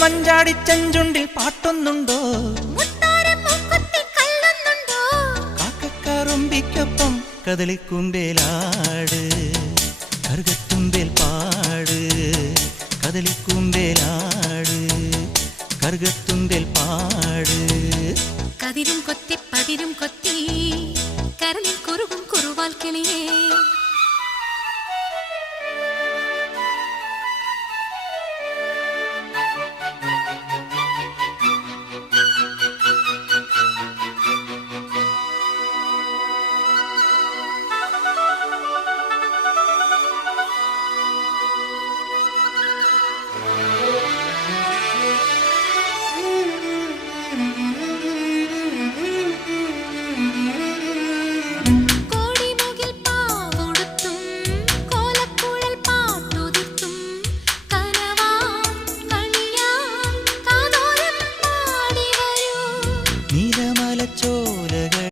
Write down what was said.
മഞ്ചാടി ചെഞ്ചുണ്ടിൽ പാട്ടൊന്നുണ്ടോ? കാക്കക്കറുമ്പിക്കൊപ്പം കദളിക്കുമ്പേലാട്, കറുകത്തുമ്പേൽ പാട്. കദളിക്കുമ്പേലാട്, കറുകത്തുമ്പേൽ പാട്. കതിരും കൊത്തി പതിരും കൊത്തി കരളിൽ കുറുകും കുറുവാൽ കിളിയേ.